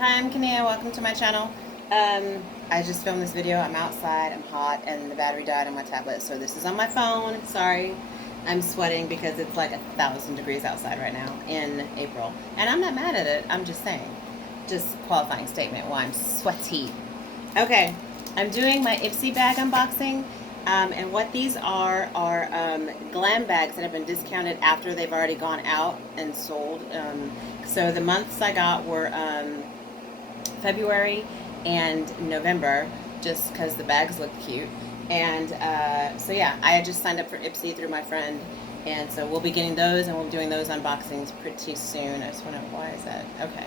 Hi, I'm Kania. Welcome to my channel. I just filmed this video. I'm outside, I'm hot, and the battery died on my tablet, so this is on my phone. Sorry, I'm sweating because it's like 1,000 degrees outside right now in April. And I'm not mad at it. I'm just saying. Just qualifying statement why I'm sweaty. Okay, I'm doing my Ipsy bag unboxing. And what these are Glam bags that have been discounted after they've already gone out and sold. So the months I got were February and November, just because the bags looked cute. And so yeah, I had just signed up for Ipsy through my friend, and so we'll be getting those, and we'll be doing those unboxings pretty soon. I just want to, why is that? Okay.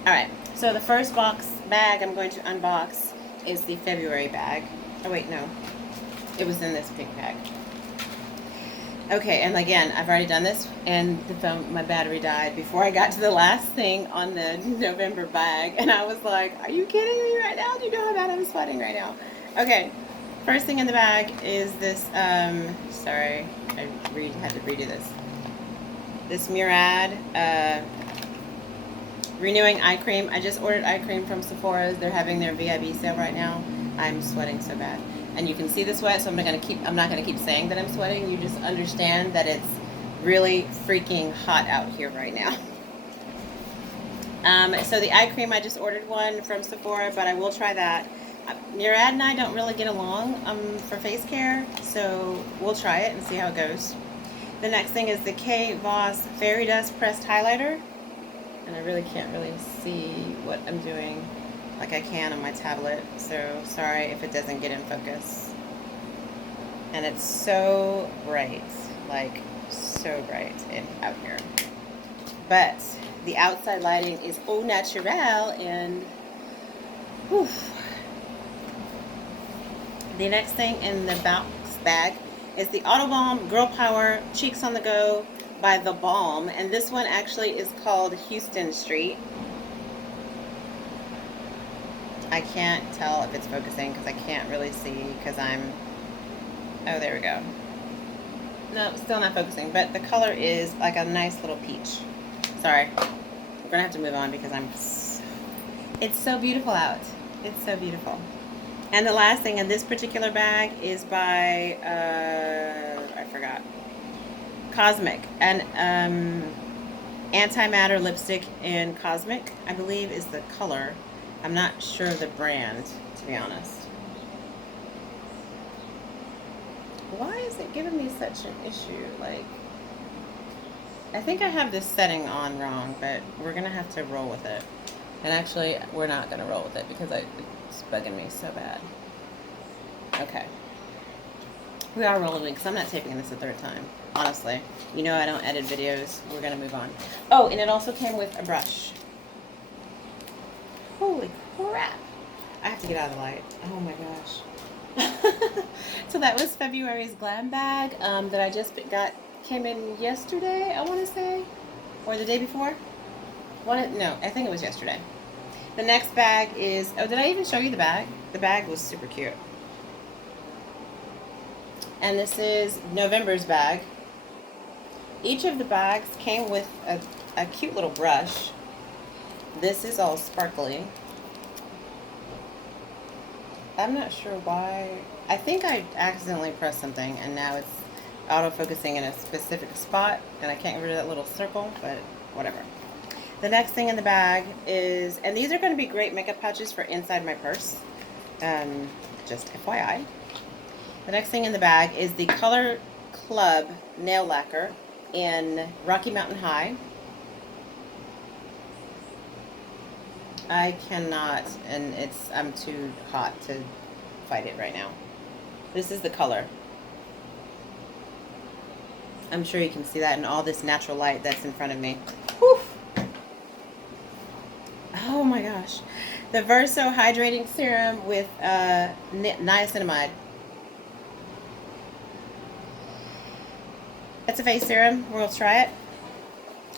Alright, so the first bag I'm going to unbox is the February bag. Oh wait, no. It was in this pink bag. Okay, and again, I've already done this, and my battery died before I got to the last thing on the November bag, and I was like, are you kidding me right now? Do you know how bad I'm sweating right now? Okay, first thing in the bag is this, sorry, I had to redo this. This Murad Renewing Eye Cream. I just ordered eye cream from Sephora's. They're having their VIB sale right now. I'm sweating so bad. And you can see the sweat, so I'm not gonna keep saying that I'm sweating. You just understand that it's really freaking hot out here right now. So the eye cream, I just ordered one from Sephora, but I will try that. Murad and I don't really get along for face care, so we'll try it and see how it goes. The next thing is the K Voss Fairy Dust Pressed Highlighter. And I really can't see what I'm doing like I can on my tablet, so sorry if it doesn't get in focus. And it's so bright, like so bright out here. But the outside lighting is au naturel, and whew. The next thing in the box bag is the Autobalm Girl Power Cheeks on the Go by The Balm, and this one actually is called Houston Street. I can't tell if it's focusing because I can't really see because I'm, oh, there we go. No, still not focusing, but the color is like a nice little peach. Sorry, we're gonna have to move on because it's so beautiful out. It's so beautiful. And the last thing in this particular bag is by, I forgot, Cosmic, and antimatter lipstick in Cosmic, I believe, is the color. I'm not sure of the brand, to be honest. Why is it giving me such an issue? Like, I think I have this setting on wrong, but we're gonna have to roll with it. And actually, we're not gonna roll with it because it's bugging me so bad. Okay. We are rolling because I'm not taping this a third time. Honestly, you know I don't edit videos. We're gonna move on. Oh, and it also came with a brush. Holy crap! I have to get out of the light. Oh my gosh. So that was February's Glam bag that I just came in yesterday, I want to say, or the day before. No, I think it was yesterday. The next bag is, oh, did I even show you the bag? The bag was super cute. And this is November's bag. Each of the bags came with a cute little brush. This is all sparkly. I'm not sure why. I think I accidentally pressed something and now it's auto-focusing in a specific spot and I can't get rid of that little circle, but whatever. The next thing in the bag is, and these are going to be great makeup pouches for inside my purse, just FYI. The next thing in the bag is the Color Club nail lacquer in Rocky Mountain High. I cannot, and I'm too hot to fight it right now. This is the color. I'm sure you can see that in all this natural light that's in front of me. Whew. Oh my gosh. The Verso Hydrating Serum with niacinamide. It's a face serum. We'll try it.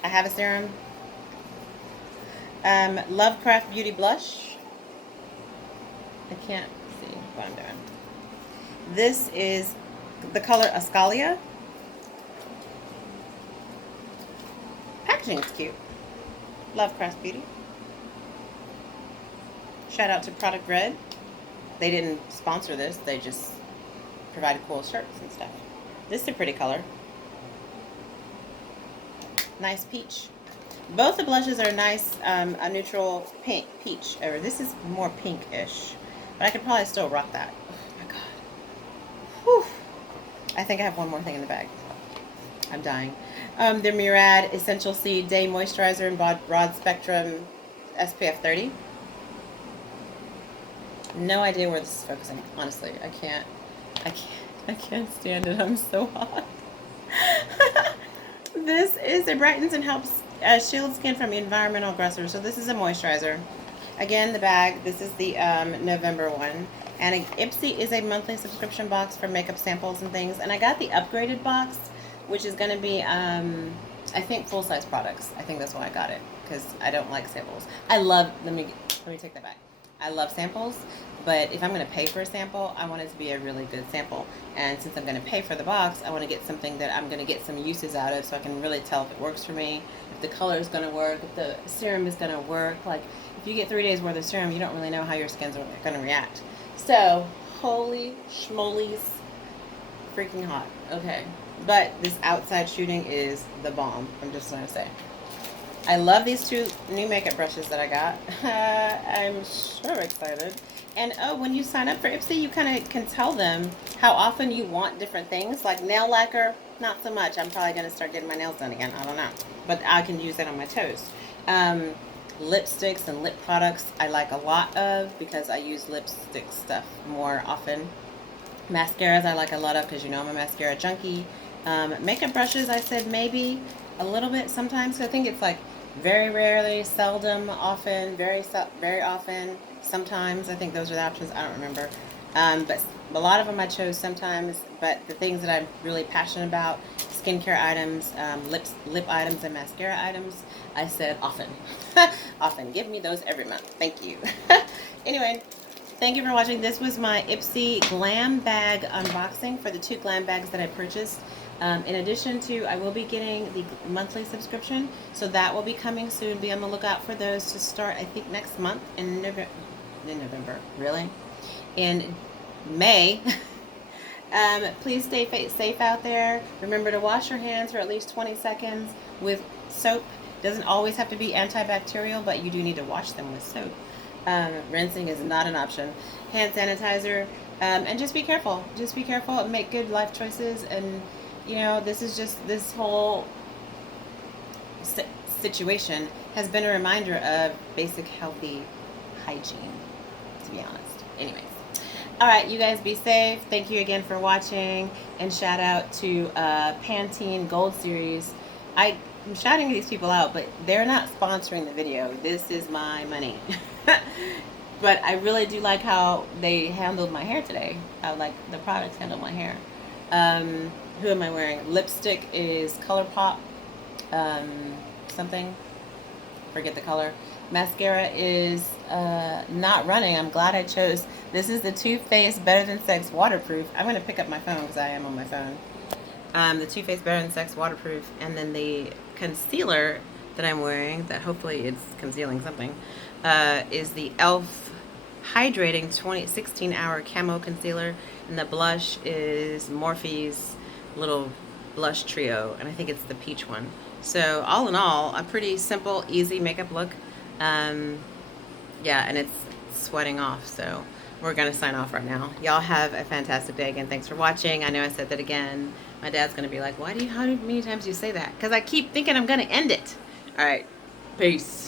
I have a serum. Lovecraft Beauty Blush. I can't see what I'm doing. This is the color Ascalia. Packaging's cute. Lovecraft Beauty. Shout out to Product Red. They didn't sponsor this. They just provided cool shirts and stuff. This is a pretty color. Nice peach. Both the blushes are nice, a neutral pink, peach. Or this is more pinkish. But I could probably still rock that. Oh my god. Whew. I think I have one more thing in the bag. I'm dying. The Murad Essential C Day Moisturizer in Broad Spectrum SPF 30. No idea where this is focusing. Honestly, I can't stand it. I'm so hot. This is, it brightens and helps shield skin from environmental aggressors. So this is a moisturizer. Again, the bag. This is the November one. And Ipsy is a monthly subscription box for makeup samples and things. And I got the upgraded box, which is going to be, I think, full-size products. I think that's why I got it, because I don't like samples. Let me take that back. I love samples, but if I'm going to pay for a sample, I want it to be a really good sample. And since I'm going to pay for the box, I want to get something that I'm going to get some uses out of, so I can really tell if it works for me, if the color is going to work, if the serum is going to work. Like, if you get 3 days worth of serum, you don't really know how your skin's going to react. So, holy schmolies, freaking hot. Okay, but this outside shooting is the bomb, I'm just going to say. I love these 2 new makeup brushes that I got. I'm so excited. And oh, when you sign up for Ipsy, you kind of can tell them how often you want different things. Like nail lacquer, not so much. I'm probably going to start getting my nails done again. I don't know. But I can use that on my toes. Lipsticks and lip products I like a lot of, because I use lipstick stuff more often. Mascaras I like a lot of, because you know I'm a mascara junkie. Makeup brushes, I said maybe a little bit sometimes. So I think it's like very rarely, seldom, often, very often, sometimes. I think those are the options. I don't remember. But a lot of them I chose sometimes. But the things that I'm really passionate about, skincare items, lip items, and mascara items, I said often. Often. Give me those every month. Thank you. Anyway, thank you for watching. This was my Ipsy Glam bag unboxing for the 2 Glam bags that I purchased. In addition to, I will be getting the monthly subscription, so that will be coming soon. Be on the lookout for those to start, I think, next month in November. Really? In May. Please stay safe out there. Remember to wash your hands for at least 20 seconds with soap. Doesn't always have to be antibacterial, but you do need to wash them with soap. Rinsing is not an option. Hand sanitizer, and just be careful. Just be careful and make good life choices. And you know, this whole situation has been a reminder of basic healthy hygiene, to be honest. Anyways, all right, you guys be safe. Thank you again for watching, and shout out to Pantene Gold Series. I'm shouting these people out, but they're not sponsoring the video. This is my money. But I really do like how they handled my hair today. How like the products handled my hair. Who am I wearing? Lipstick is ColourPop something. Forget the color. Mascara is not running. I'm glad I chose. This is the Too Faced Better Than Sex Waterproof. I'm going to pick up my phone because I am on my phone. The Too Faced Better Than Sex Waterproof. And then the concealer that I'm wearing, that hopefully it's concealing something, is the e.l.f. Hydrating 16-hour Camo Concealer. And the blush is Morphe's little blush trio, and I think it's the peach one. So all in all, a pretty simple, easy makeup look. Yeah, and it's sweating off, so we're gonna sign off right now. Y'all have a fantastic day. Again, thanks for watching. I know I said that again. My dad's gonna be like, how many times do you say that? Because I keep thinking I'm gonna end it. All right, peace.